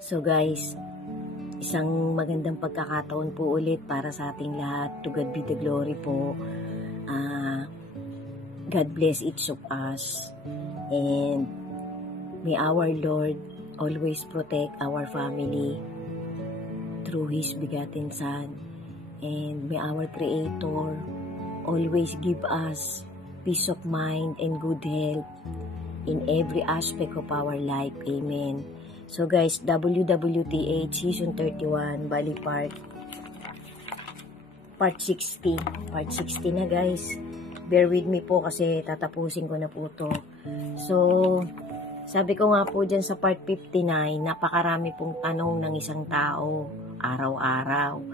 So guys, isang magandang pagkakataon po ulit para sa ating lahat. To God be the glory po. God bless each of us. And may our Lord always protect our family through His begotten Son. And may our Creator always give us peace of mind and good health in every aspect of our life. Amen. So guys, WWTH Season 31, Bali Part 60. Part 60 na guys. Bear with me po kasi tatapusin ko na po to. So, sabi ko nga po dyan sa Part 59, napakarami pong tanong ng isang tao araw-araw.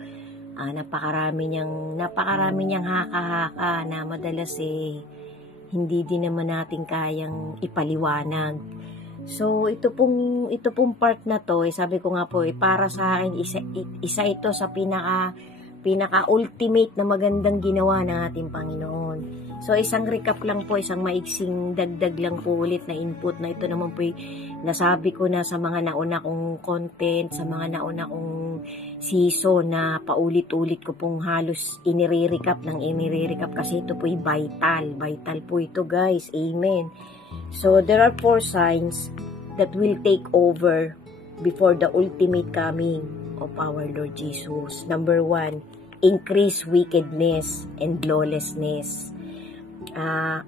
Napakarami niyang haka-haka na madalas hindi din naman natin kayang ipaliwanag. So, ito pong part na to, sabi ko nga po, para sa akin, isa ito sa pinaka-ultimate na magandang ginawa ng ating Panginoon. So, isang recap lang po, isang maiksing dagdag lang po ulit na input na ito naman po nasabi ko na sa mga nauna kong content, sa mga nauna kong season na paulit-ulit ko pong halos inire-recap kasi ito po vital po ito guys. Amen. So, there are 4 signs that will take over before the ultimate coming of our Lord Jesus. Number 1, increase wickedness and lawlessness.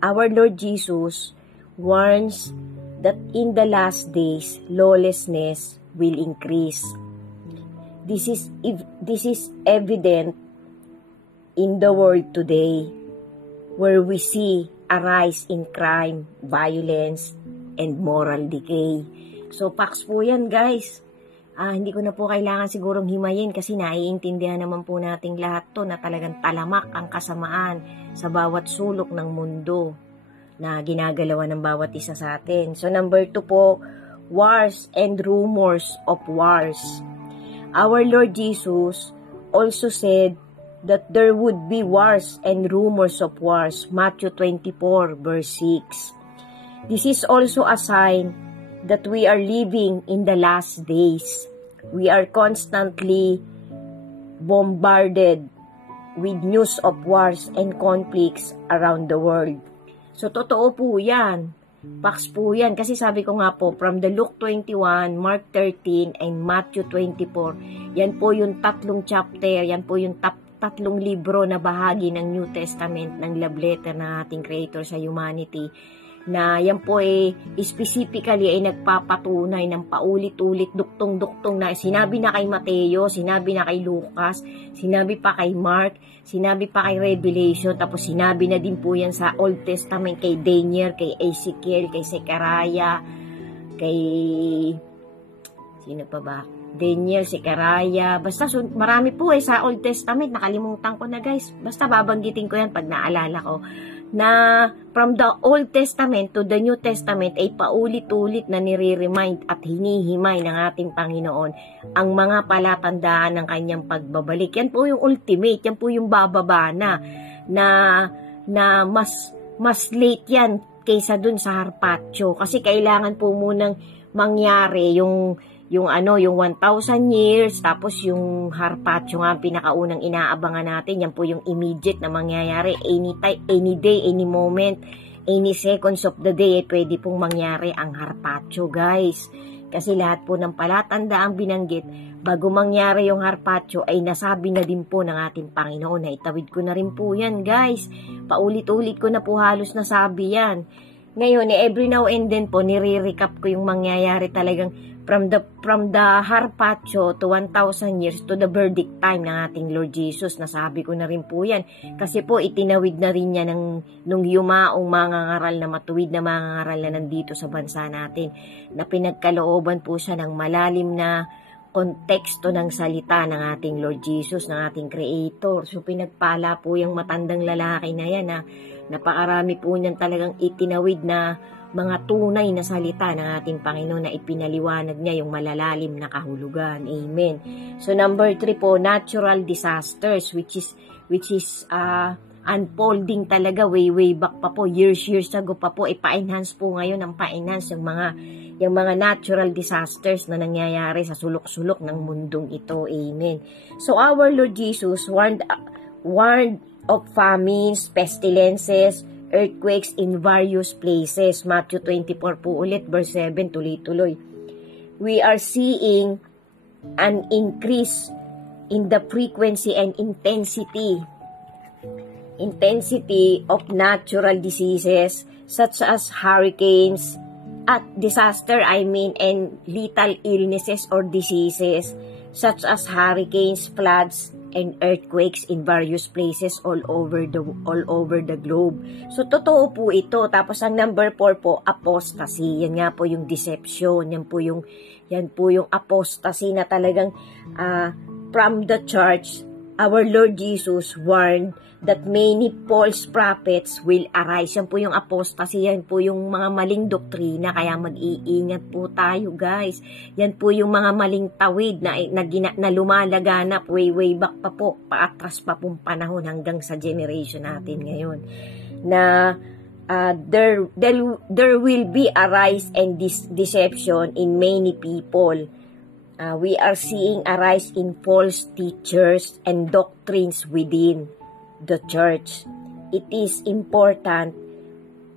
Our Lord Jesus warns that in the last days, lawlessness will increase. This is evident in the world today, where we see a rise in crime, violence, and moral decay. So, facts po yan, guys. Hindi ko na po kailangan sigurong himayin kasi naiintindihan naman po nating lahat to na talagang talamak ang kasamaan sa bawat sulok ng mundo na ginagalawan ng bawat isa sa atin. So, number 2 po, wars and rumors of wars. Our Lord Jesus also said that there would be wars and rumors of wars. Matthew 24 verse 6. This is also a sign that we are living in the last days. We are constantly bombarded with news of wars and conflicts around the world. So, totoo po yan. Facts po yan. Kasi sabi ko nga po, from the Luke 21, Mark 13, and Matthew 24, yan po yung 3 chapter, yan po yung 3 libro na bahagi ng New Testament, ng love letter na ating Creator sa humanity, na yan po specifically ay nagpapatunay ng paulit-ulit, duktong-duktong na sinabi na kay Mateo, sinabi na kay Lucas, sinabi pa kay Mark, sinabi pa kay Revelation, tapos sinabi na din po yan sa Old Testament kay Daniel, kay Ezekiel, kay Zechariah, kay sino pa ba? Daniel, Zechariah, basta marami po sa Old Testament, nakalimutan ko na guys, basta babanggitin ko yan pag naalala ko, na from the Old Testament to the New Testament ay paulit-ulit na nire-remind at hinihimay ng ating Panginoon ang mga palatandaan ng kanyang pagbabalik. Yan po yung ultimate, yan po yung bababa na mas late yan kaysa dun sa Harpacho, kasi kailangan po munang mangyari yung 1,000 years, tapos yung Harpacho nga pinakaunang inaabangan natin, yan po yung immediate na mangyayari, anytime, any day, any moment, any seconds of the day, pwede pong mangyari ang Harpacho guys. Kasi lahat po ng palatandaang binanggit, bago mangyari yung Harpacho, ay nasabi na din po ng ating Panginoon, na itawid ko na rin po yan guys, paulit-ulit ko na po halos nasabi yan. Ngayon, every now and then po, nire-recap ko yung mangyayari talagang from the Harpacho to 1,000 years to the verdict time ng ating Lord Jesus. Nasabi ko na rin po yan. Kasi po, itinawid na rin niya nung yumaong mga ngaral na matuwid na mga ngaral na nandito sa bansa natin. Na pinagkalooban po siya ng malalim na konteksto ng salita ng ating Lord Jesus, ng ating Creator. So, pinagpala po yung matandang lalaki na yan na napakarami po niyan talagang itinawid na mga tunay na salita ng ating Panginoon na ipinaliwanag niya yung malalalim na kahulugan. Amen. So, number 3 po, natural disasters, which is unfolding talaga way back pa po, years ago pa po, ipa-enhance po ngayon ang pa-enhance yung mga natural disasters na nangyayari sa sulok-sulok ng mundong ito. Amen. So our Lord Jesus warned of famines, pestilences, earthquakes in various places. Matthew 24 po ulit, verse 7, tuloy-tuloy. We are seeing an increase in the frequency and intensity of natural diseases such as hurricanes, and lethal illnesses or diseases such as hurricanes, floods, and earthquakes in various places all over the globe. So totoo po ito. Tapos ang number 4 po, apostasy. Yan nga po yung deception. Yan po yung apostasy na talagang from the church. Our Lord Jesus warned that many false prophets will arise. Yan po yung apostasy, yan po yung mga maling doktrina, kaya mag-iingat po tayo, guys. Yan po yung mga maling tawid na lumalaganap way back pa po, paatras pa pong panahon hanggang sa generation natin ngayon. Na there will be a rise and deception in many people. We are seeing a rise in false teachers and doctrines within the church. It is important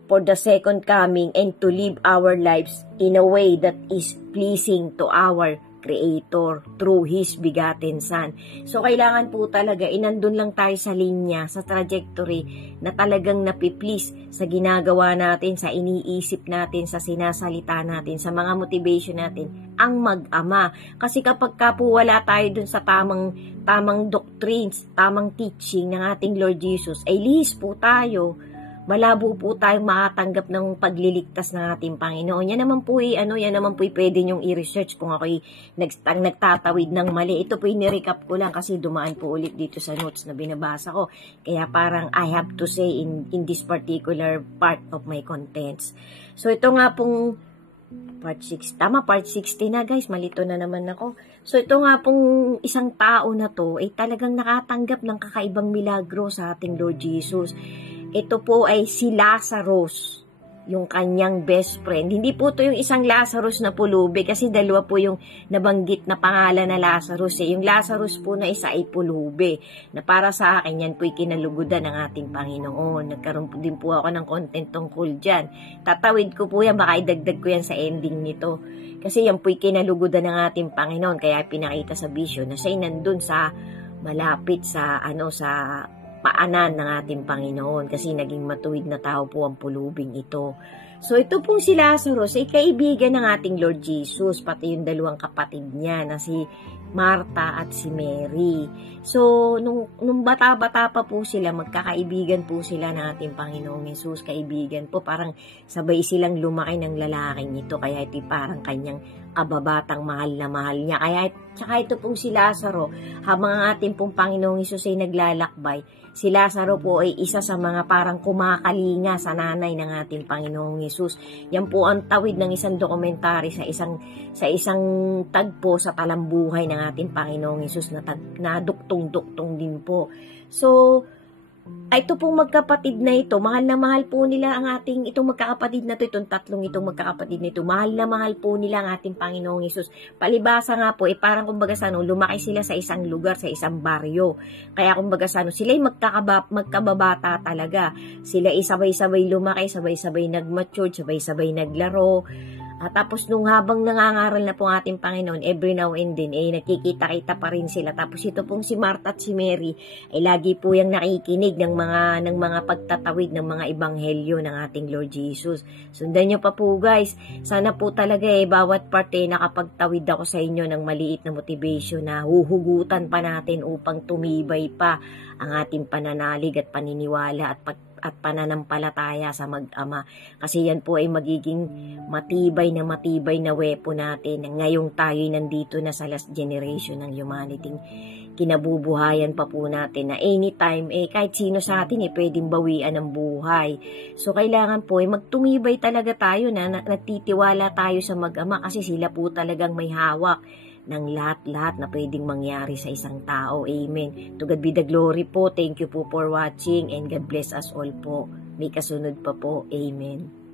for the second coming and to live our lives in a way that is pleasing to our Creator through His begotten Son. So, kailangan po talaga, inandun lang tayo sa linya, sa trajectory na talagang napiplease sa ginagawa natin, sa iniisip natin, sa sinasalita natin, sa mga motivation natin, ang mag-ama. Kasi kapag ka po wala tayo dun sa tamang doctrines, tamang teaching ng ating Lord Jesus, ay lihis po tayo. Malabo po tayong makatanggap ng pagliligtas ng ating Panginoon. Yan naman po pwede nyong i-research kung ako'y nagtatawid ng mali. Ito po i-recap ko lang kasi dumaan po ulit dito sa notes na binabasa ko. Kaya parang I have to say in this particular part of my contents. So ito nga pong part 6. Part 60 na, guys. Malito na naman ako. So ito nga pong isang tao na to ay talagang nakatanggap ng kakaibang milagro sa ating Lord Jesus. Ito po ay si Lazarus, yung kanyang best friend. Hindi po ito yung isang Lazarus na pulubi kasi dalawa po yung nabanggit na pangalan na Lazarus. Yung Lazarus po na isa ay pulubi. Na para sa akin, yan po'y kinalugudan ng ating Panginoon. Nagkaroon po din po ako ng content tungkol dyan. Tatawid ko po yan, baka idagdag ko yan sa ending nito. Kasi yan po'y kinalugudan ng ating Panginoon. Kaya pinakita sa vision na siya'y nandun sa malapit sa paanan ng ating Panginoon kasi naging matuwid na tao po ang pulubing ito. So ito pong si Lazarus ay kaibigan ng ating Lord Jesus, pati yung dalawang kapatid niya na si Martha at si Mary. So nung bata-bata pa po sila, magkakaibigan po sila ng ating Panginoong Jesus, kaibigan po, parang sabay silang lumaki ng lalaking ito, kaya ito parang kanyang kababatang mahal na mahal niya. Kaya tsaka ito pong si Lazaro, habang ang ating pong Panginoong Jesus ay naglalakbay, si Lazaro po ay isa sa mga parang kumakalinga sa nanay ng ating Panginoong Jesus. Yan po ang tawid ng isang dokumentary sa isang tagpo sa talambuhay ng ating Panginoong Jesus na duktong-duktong din po. So, ito pong magkapatid na ito, mahal na mahal po nila ang ating, itong magkakapatid na ito, itong tatlong itong magkakapatid na ito, mahal na mahal po nila ang ating Panginoong Hesus. Palibasa nga po, parang kumbaga lumaki sila sa isang lugar, sa isang baryo. Kaya kumbaga sila'y magkababata talaga. Sila sabay-sabay lumaki, sabay-sabay nag-mature, sabay-sabay naglaro. Tapos nung habang nangangaral na po ating Panginoon, every now and then, nakikita-kita pa rin sila. Tapos ito pong si Martha at si Mary, lagi po yung nakikinig ng mga pagtatawid ng mga ebanghelyo ng ating Lord Jesus. Sundan nyo pa po, guys. Sana po talaga bawat parte nakapagtawid ako sa inyo ng maliit na motivation na huhugutan pa natin upang tumibay pa ang ating pananalig at paniniwala at pananampalataya sa mag-ama. Kasi yan po ay magiging matibay na weapon natin ngayong tayo'y nandito na sa last generation ng humanity. Kinabubuhayan pa po natin na anytime, kahit sino sa atin pwedeng bawian ng buhay. So kailangan po magtumibay talaga tayo na nagtitiwala tayo sa mag-ama kasi sila po talagang may hawak ng lahat-lahat na pwedeng mangyari sa isang tao. Amen. To God be the glory po. Thank you po for watching and God bless us all po. May kasunod pa po. Amen.